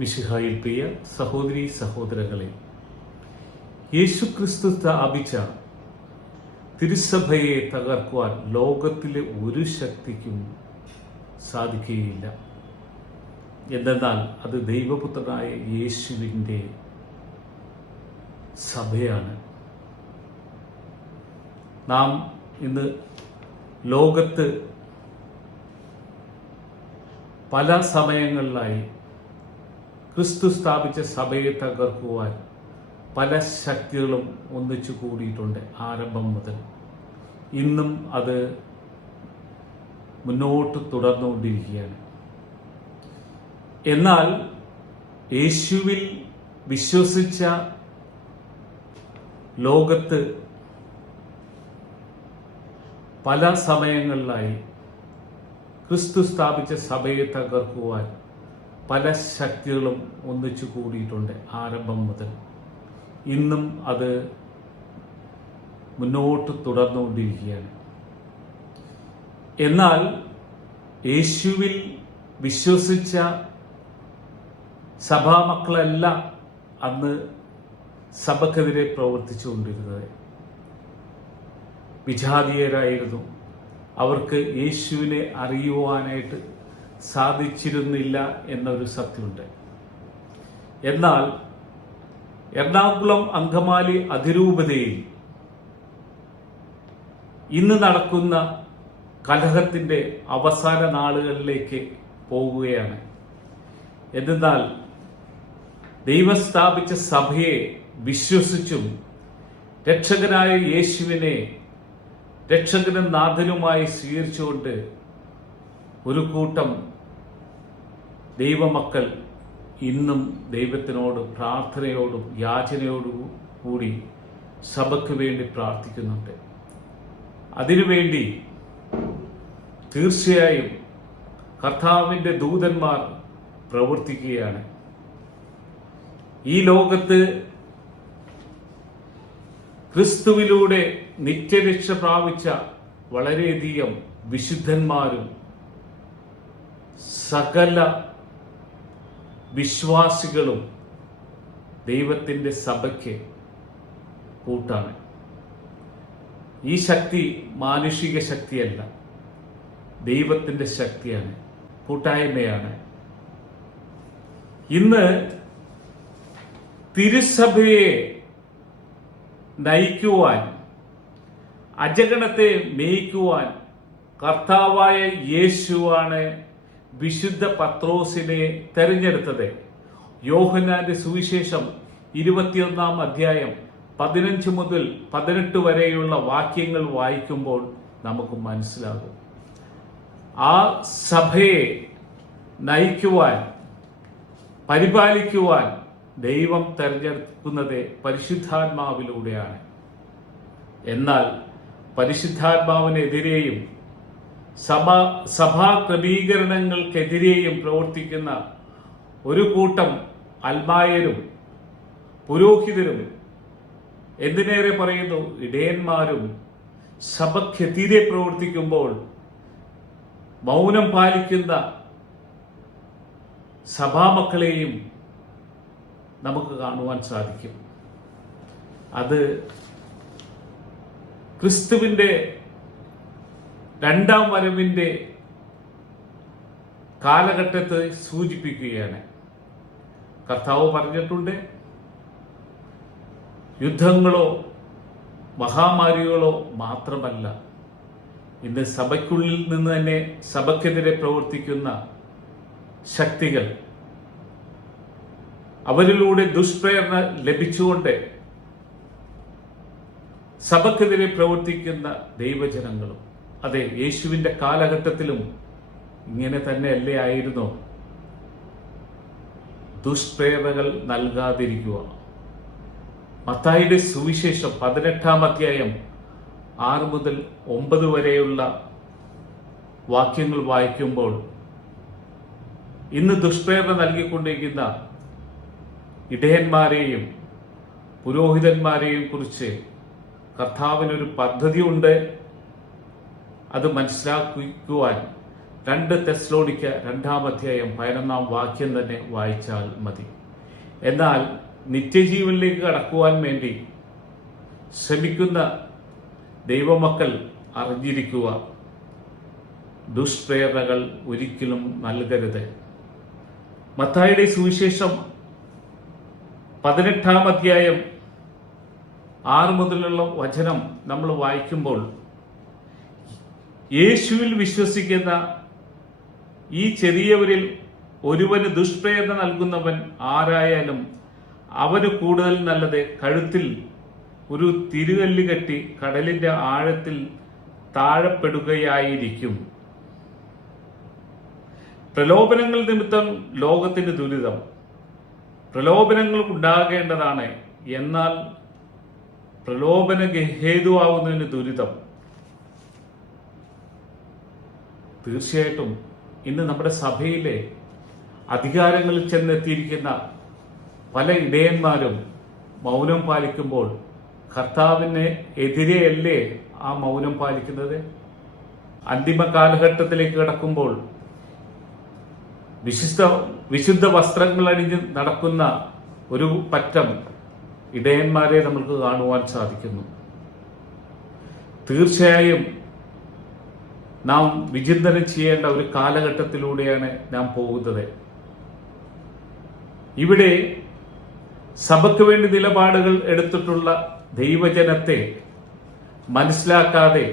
മിശിഹായിൽ പ്രിയ സഹോദരീ സഹോദരങ്ങളെ, യേശുക്രിസ്തു സ്ഥാപിച്ച തിരുസഭയെ തകർക്കുവാൻ ലോകത്തിലെ ഒരു ശക്തിക്കും സാധിക്കുകയില്ല. എന്തെന്നാൽ അത് ദൈവപുത്രനായ യേശുവിൻ്റെ സഭയാണ്. നാം ഇന്ന് ലോകത്ത് പല സമയങ്ങളിലായി ക്രിസ്തു സ്ഥാപിച്ച സഭയെ തകർക്കുവാൻ പല ശക്തികളും ഒന്നിച്ചു കൂടിയിട്ടുണ്ട്. ആരംഭം മുതൽ ഇന്നും അത് മുന്നോട്ട് തുടർന്നുകൊണ്ടിരിക്കുകയാണ്. എന്നാൽ യേശുവിൽ വിശ്വസിച്ച ലോകത്ത് പല സമയങ്ങളിലായി ക്രിസ്തു സ്ഥാപിച്ച സഭയെ തകർക്കുവാൻ പല ശക്തികളും ഒന്നിച്ചു കൂടിയിട്ടുണ്ട്. ആരംഭം മുതൽ ഇന്നും അത് മുന്നോട്ട് തുടർന്നുകൊണ്ടിരിക്കുകയാണ്. എന്നാൽ യേശുവിൽ വിശ്വസിച്ച സഭാമക്കളല്ല അന്ന് സഭക്കെതിരെ പ്രവർത്തിച്ചുകൊണ്ടിരുന്നത്. വിജാതീയരായിരുന്നു. അവർക്ക് യേശുവിനെ അറിയുവാനായിട്ട് സാധിച്ചിരുന്നില്ല എന്നൊരു സത്യമുണ്ട്. എന്നാൽ എറണാകുളം അങ്കമാലി അതിരൂപതയിൽ ഇന്ന് നടക്കുന്ന കലഹത്തിൻ്റെ അവസാന നാളുകളിലേക്ക് പോവുകയാണ്. എന്നാൽ ദൈവം സ്ഥാപിച്ച സഭയെ വിശ്വസിച്ചും രക്ഷകനായ യേശുവിനെ രക്ഷകനും നാഥനുമായി സ്വീകരിച്ചുകൊണ്ട് ഒരു കൂട്ടം ദൈവമക്കൾ ഇന്നും ദൈവത്തിനോട് പ്രാർത്ഥനയോടും യാചനയോടും കൂടി സഭയ്ക്ക് വേണ്ടി പ്രാർത്ഥിക്കുന്നുണ്ട്. അതിനുവേണ്ടി തീർച്ചയായും കർത്താവിൻ്റെ ദൂതന്മാർ പ്രവർത്തിക്കുകയാണ്. ഈ ലോകത്ത് ക്രിസ്തുവിലൂടെ നിത്യരക്ഷ പ്രാപിച്ച വളരെയധികം വിശുദ്ധന്മാരും സകല വിശ്വാസികളും ദൈവത്തിൻ്റെ സഭയ്ക്ക് കൂട്ടാണ്. ഈ ശക്തി മാനുഷിക ശക്തിയല്ല, ദൈവത്തിൻ്റെ ശക്തിയാണ്, കൂട്ടായ്മയാണ്. ഇന്ന് തിരുസഭയെ നയിക്കുവാൻ, അജഗണത്തെ മേയ്ക്കുവാൻ കർത്താവായ യേശുവാണ് വിശുദ്ധ പത്രോസിനെ തെരഞ്ഞെടുത്തത്. യോഹന്നാന്റെ സുവിശേഷം 21 അധ്യായം 15 മുതൽ 18 വരെയുള്ള വാക്യങ്ങൾ വായിക്കുമ്പോൾ നമുക്ക് മനസ്സിലാകും. ആ സഭയെ നയിക്കുവാൻ, പരിപാലിക്കുവാൻ ദൈവം തെരഞ്ഞെടുക്കുന്നത് പരിശുദ്ധാത്മാവിലൂടെയാണ്. എന്നാൽ പരിശുദ്ധാത്മാവിനെതിരെയും സഭാ ക്രമീകരണങ്ങൾക്കെതിരെയും പ്രവർത്തിക്കുന്ന ഒരു കൂട്ടം അൽമായരും പുരോഹിതരും, എന്തിനേറെ പറയുന്നു ഇടയന്മാരും സഭയ്ക്കെതിരെ പ്രവർത്തിക്കുമ്പോൾ മൗനം പാലിക്കുന്ന സഭാമക്കളെയും നമുക്ക് കാണുവാൻ സാധിക്കും. അത് ക്രിസ്തുവിൻ്റെ രണ്ടാം വരവിൻ്റെ കാലഘട്ടത്തെ സൂചിപ്പിക്കുകയാണ്. കർത്താവ് പറഞ്ഞിട്ടുണ്ട്, യുദ്ധങ്ങളോ മഹാമാരികളോ മാത്രമല്ല, ഇന്ന് സഭയ്ക്കുള്ളിൽ നിന്ന് തന്നെ സഭയ്ക്കെതിരെ പ്രവർത്തിക്കുന്ന ശക്തികൾ, അവരിലൂടെ ദുഷ്പ്രേരണ ലഭിച്ചുകൊണ്ട് സഭയ്ക്കെതിരെ പ്രവർത്തിക്കുന്ന ദൈവജനങ്ങളും. അതെ, യേശുവിൻ്റെ കാലഘട്ടത്തിലും ഇങ്ങനെ തന്നെയല്ലേ ആയിരുന്നോ? ദുഷ്പ്രേരണകൾ നൽകാതിരിക്കുക. മത്തായിയുടെ സുവിശേഷം 18 അധ്യായം 6 മുതൽ 9 വരെയുള്ള വാക്യങ്ങൾ വായിക്കുമ്പോൾ ഇന്ന് ദുഷ്പ്രേരണ നൽകിക്കൊണ്ടിരിക്കുന്ന ഇടയന്മാരെയും പുരോഹിതന്മാരെയും കുറിച്ച് കർത്താവിനൊരു പദ്ധതിയുണ്ട്. അത് മനസ്സിലാക്കുവാൻ 2 തെസ്സലോനിക്ക 2-ാം അധ്യായം 11-ാം വാക്യം തന്നെ വായിച്ചാൽ മതി. എന്നാൽ നിത്യജീവനിലേക്ക് കടക്കുവാൻ വേണ്ടി ശ്രമിക്കുന്ന ദൈവമക്കൾ അറിഞ്ഞിരിക്കുക, ദുഷ്പ്രേരണകൾ ഒരിക്കലും നൽകരുത്. മത്തായിയുടെ സുവിശേഷം 18-ാം അധ്യായം 6 മുതലുള്ള വചനം നമ്മൾ വായിക്കുമ്പോൾ, യേശുവിൽ വിശ്വസിക്കുന്ന ഈ ചെറിയവരിൽ ഒരുവന് ദുഷ്പ്രേരണ നൽകുന്നവൻ ആരായാലും അവന് കൂടുതൽ നല്ലത് കഴുത്തിൽ ഒരു തിരുകല്ല് കെട്ടി കടലിന്റെ ആഴത്തിൽ താഴപ്പെടുകയായിരിക്കും. പ്രലോഭനങ്ങൾ നിമിത്തം ലോകത്തിന് ദുരിതം. പ്രലോഭനങ്ങൾ ഉണ്ടാകേണ്ടതാണ്, എന്നാൽ പ്രലോഭന ഹേതുവാകുന്നതിന് ദുരിതം. തീർച്ചയായിട്ടും ഇന്ന് നമ്മുടെ സഭയിലെ അധികാരങ്ങളിൽ ചെന്നെത്തിയിരിക്കുന്ന പല ഇടയന്മാരും മൗനം പാലിക്കുമ്പോൾ കർത്താവിന് എതിരെയല്ലേ ആ മൗനം പാലിക്കുന്നത്? അന്തിമ കാലഘട്ടത്തിലേക്ക് കടക്കുമ്പോൾ വിശുദ്ധ വസ്ത്രങ്ങൾ അണിഞ്ഞ് നടക്കുന്ന ഒരു പറ്റം ഇടയന്മാരെ നമുക്ക് കാണുവാൻ സാധിക്കുന്നു. തീർച്ചയായും നാം വിചിന്തനം ചെയ്യേണ്ട ഒരു കാലഘട്ടത്തിലൂടെയാണ് നാം പോകുന്നത്. ഇവിടെ സഭയ്ക്ക് വേണ്ടി നിലപാടുകൾ എടുത്തിട്ടുള്ള ദൈവജനത്തെ മനസ്സിലാക്കാതെ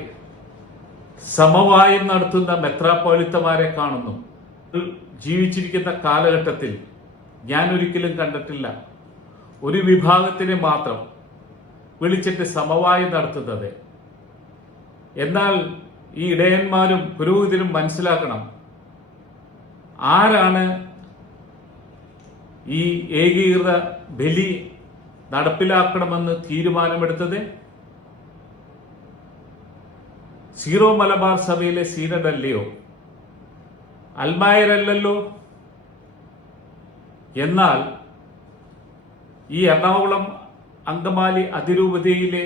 സമവായം നടത്തുന്ന മെത്രാപ്പോലിത്തമാരെ കാണുന്നു. ജീവിച്ചിരിക്കുന്ന കാലഘട്ടത്തിൽ ഞാൻ ഒരിക്കലും കണ്ടിട്ടില്ല ഒരു വിഭാഗത്തിനെ മാത്രം വിളിച്ചിട്ട് സമവായം നടത്തുന്നത്. എന്നാൽ ഈ ഇടയന്മാരും പുരോഹിതരും മനസ്സിലാക്കണം, ആരാണ് ഈ ഏകീകൃത ബലി നടപ്പിലാക്കണമെന്ന് തീരുമാനമെടുത്തത്? സീറോ മലബാർ സഭയിലെ സീനഡല്ലയോ? അൽമായരല്ലല്ലോ. എന്നാൽ ഈ എറണാകുളം അങ്കമാലി അതിരൂപതയിലെ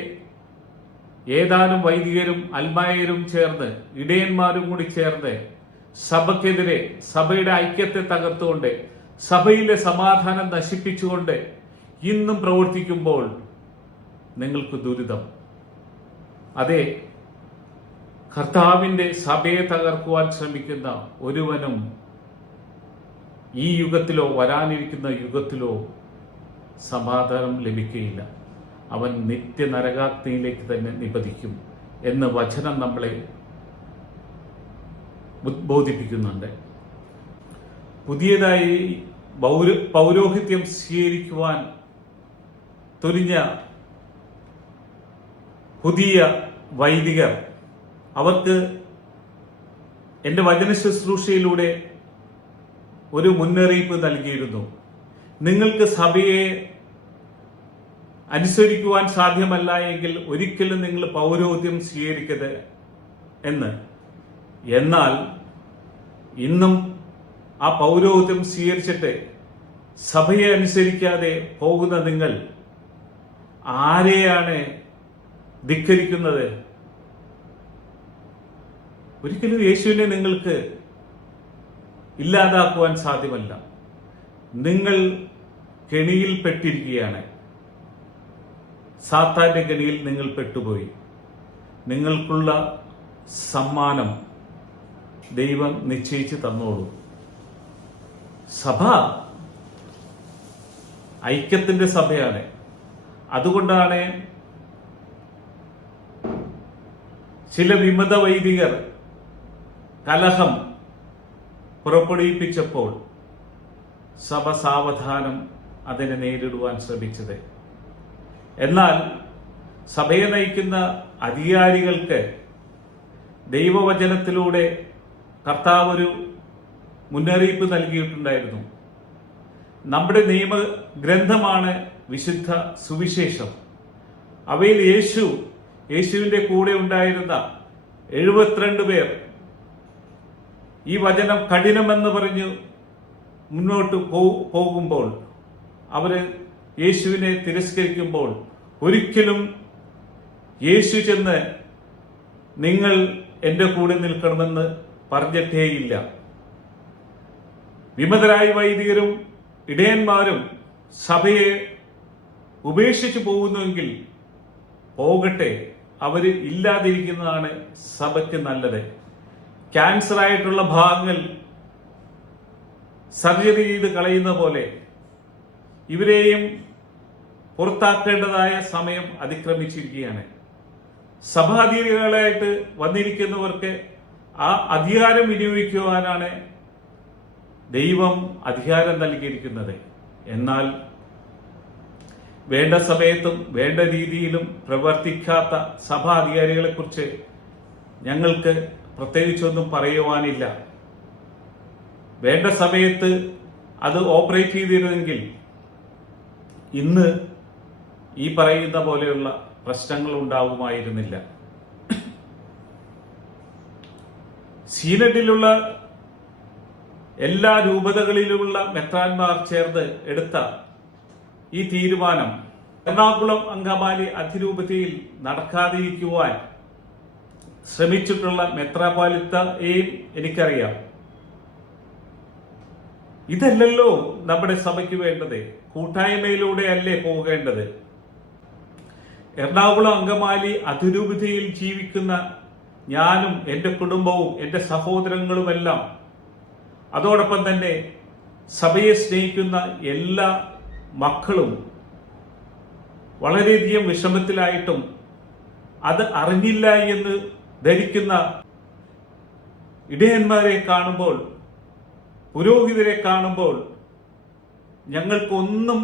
ഏതാനും വൈദികരും അൽമായരും ചേർന്ന്, ഇടയന്മാരും കൂടി ചേർന്ന് സഭയ്ക്കെതിരെ, സഭയുടെ ഐക്യത്തെ തകർത്തുകൊണ്ട്, സഭയിലെ സമാധാനം നശിപ്പിച്ചുകൊണ്ട് ഇന്നും പ്രവർത്തിക്കുമ്പോൾ നിങ്ങൾക്ക് ദുരിതം. അതെ, കർത്താവിന്റെ സഭയെ തകർക്കുവാൻ ശ്രമിക്കുന്ന ഒരുവനും ഈ യുഗത്തിലോ വരാനിരിക്കുന്ന യുഗത്തിലോ സമാധാനം ലഭിക്കുകയില്ല. അവൻ നിത്യനരകാഗ്നിയിലേക്ക് തന്നെ നിപതിക്കും എന്ന് വചനം നമ്മളെ ഉദ്ബോധിപ്പിക്കുന്നുണ്ട്. പുതിയതായി പൗരോഹിത്യം സ്വീകരിക്കുവാൻ തുനിഞ്ഞ പുതിയ വൈദികർ, അവർക്ക് എൻ്റെ വചന ശുശ്രൂഷയിലൂടെ ഒരു മുന്നറിയിപ്പ് നൽകിയിരുന്നു. നിങ്ങൾക്ക് സഭയെ അനുസരിക്കുവാൻ സാധ്യമല്ല എങ്കിൽ ഒരിക്കലും നിങ്ങൾ പൗരോഹിത്യം സ്വീകരിക്കരുത് എന്ന്. എന്നാൽ ഇന്നും ആ പൗരോഹിത്യം സ്വീകരിച്ചിട്ട് സഭയെ അനുസരിക്കാതെ പോകുന്ന നിങ്ങൾ ആരെയാണ് ധിക്കരിക്കുന്നത്? ഒരിക്കലും യേശുവിനെ നിങ്ങൾക്ക് ഇല്ലാതാക്കുവാൻ സാധ്യമല്ല. നിങ്ങൾ കെണിയിൽ പെട്ടിരിക്കുകയാണ്. സാത്താന്റെ കെണിയിൽ നിങ്ങൾ പെട്ടുപോയി. നിങ്ങൾക്കുള്ള സമ്മാനം ദൈവം നിശ്ചയിച്ച് തന്നോളൂ. സഭ ഐക്യത്തിന്റെ സഭയാണ്. അതുകൊണ്ടാണ് ചില വിമത വൈദികർ കലഹം പുറപ്പെടുവിപ്പിച്ചപ്പോൾ സഭ സാവധാനം അതിനെ നേരിടുവാൻ ശ്രമിച്ചത്. എന്നാൽ സഭയെ നയിക്കുന്ന അധികാരികൾക്ക് ദൈവവചനത്തിലൂടെ കർത്താവ് ഒരു മുന്നറിയിപ്പ് നൽകിയിട്ടുണ്ടായിരുന്നു. നമ്മുടെ നിയമഗ്രന്ഥമാണ് വിശുദ്ധ സുവിശേഷം. അവയിൽ യേശുവിന്റെ കൂടെ ഉണ്ടായിരുന്ന 72 പേർ ഈ വചനം കഠിനമെന്ന് പറഞ്ഞു മുന്നോട്ട് പോകുമ്പോൾ, അവര് യേശുവിനെ തിരസ്കരിക്കുമ്പോൾ, ഒരിക്കലും യേശു ചെന്ന് നിങ്ങൾ എൻ്റെ കൂടെ നിൽക്കണമെന്ന് പറഞ്ഞിട്ടേയില്ല. വിമതരായ വൈദികരും ഇടയന്മാരും സഭയെ ഉപേക്ഷിച്ചു പോകുന്നുവെങ്കിൽ പോകട്ടെ, അവര് ഇല്ലാതിരിക്കുന്നതാണ് സഭയ്ക്ക് നല്ലത്. ക്യാൻസർ ആയിട്ടുള്ള ഭാഗങ്ങൾ സർജറി ചെയ്ത് കളയുന്ന പോലെ ഇവരെയും പുറത്താക്കേണ്ടതായ സമയം അതിക്രമിച്ചിരിക്കുകയാണ്. സഭാധികാരികളായിട്ട് വന്നിരിക്കുന്നവർക്ക് ആ അധികാരം വിനിയോഗിക്കുവാനാണ് ദൈവം അധികാരം നൽകിയിരിക്കുന്നത്. എന്നാൽ വേണ്ട സമയത്തും വേണ്ട രീതിയിലും പ്രവർത്തിക്കാത്ത സഭാധികാരികളെ കുറിച്ച് ഞങ്ങൾക്ക് പ്രത്യേകിച്ചൊന്നും പറയുവാനില്ല. വേണ്ട സമയത്ത് അത് ഓപ്പറേറ്റ് ചെയ്തിരുന്നെങ്കിൽ ഇന്ന് ഈ പറയുന്ന പോലെയുള്ള പ്രശ്നങ്ങൾ ഉണ്ടാവുമായിരുന്നില്ല. സീനഡിലുള്ള എല്ലാ രൂപതകളിലുമുള്ള മെത്രാന്മാർ ചേർന്ന് എടുത്ത ഈ തീരുമാനം എറണാകുളം അങ്കമാലി അതിരൂപതയിൽ നടക്കാതിരിക്കുവാൻ ശ്രമിച്ചിട്ടുള്ള മെത്രാപോലിത്തയെയും എനിക്കറിയാം. ഇതല്ലല്ലോ നമ്മുടെ സഭയ്ക്ക് വേണ്ടത്. കൂട്ടായ്മയിലൂടെ അല്ലേ പോകേണ്ടത്? എറണാകുളം അങ്കമാലി അതിരൂപതയിൽ ജീവിക്കുന്ന ഞാനും എൻ്റെ കുടുംബവും എൻ്റെ സഹോദരങ്ങളുമെല്ലാം, അതോടൊപ്പം തന്നെ സഭയെ സ്നേഹിക്കുന്ന എല്ലാ മക്കളും വളരെയധികം വിഷമത്തിലായിട്ടും അത് അറിഞ്ഞില്ല എന്ന് ധരിക്കുന്ന ഇടയന്മാരെ കാണുമ്പോൾ, പുരോഹിതരെ കാണുമ്പോൾ ഞങ്ങൾക്കൊന്നും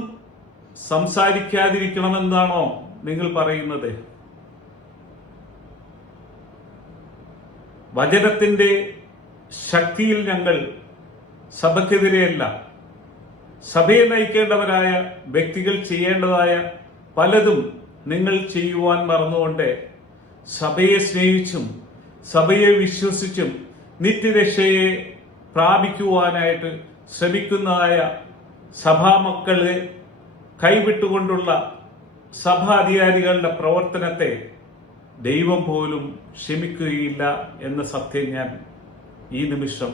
സംസാരിക്കാതിരിക്കണമെന്നാണോ നിങ്ങൾ പറയുന്നത്? വചനത്തിന്റെ ശക്തിയിൽ ഞങ്ങൾ സഭയ്ക്കെതിരെയല്ല. സഭയെ നയിക്കേണ്ടവരായ വ്യക്തികൾ ചെയ്യേണ്ടതായ പലതും നിങ്ങൾ ചെയ്യുവാൻ മറന്നുകൊണ്ട് സഭയെ സ്നേഹിച്ചും സഭയെ വിശ്വസിച്ചും നിത്യരക്ഷയെ പ്രാപിക്കുവാനായിട്ട് ശ്രമിക്കുന്നതായ സഭാമക്കളെ കൈവിട്ടുകൊണ്ടുള്ള സഭാധികാരികളുടെ പ്രവർത്തനത്തെ ദൈവം പോലും ക്ഷമിക്കുകയില്ല എന്ന സത്യം ഞാൻ ഈ നിമിഷം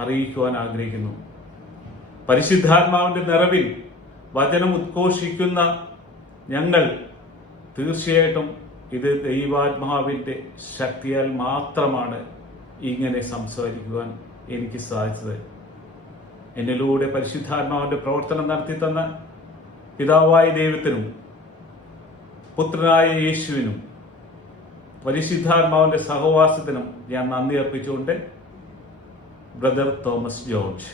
അറിയിക്കുവാൻ ആഗ്രഹിക്കുന്നു. പരിശുദ്ധാത്മാവിന്റെ നിറവിൽ വചനം ഉദ്ഘോഷിക്കുന്ന ഞങ്ങൾ തീർച്ചയായിട്ടും ഇത് ദൈവാത്മാവിന്റെ ശക്തിയാൽ മാത്രമാണ് ഇങ്ങനെ സംസാരിക്കുവാൻ എനിക്ക് സാധിച്ചത്. എന്നിലൂടെ പരിശുദ്ധാത്മാവിന്റെ പ്രവർത്തനം നടത്തി തന്ന പിതാവായ ദൈവത്തിനും പുത്രനായ യേശുവിനും പരിശുദ്ധാത്മാവിന്റെ സഹവാസത്തിനും ഞാൻ നന്ദി അർപ്പിച്ചുകൊണ്ട് ബ്രദർ തോമസ് ജോർജ്.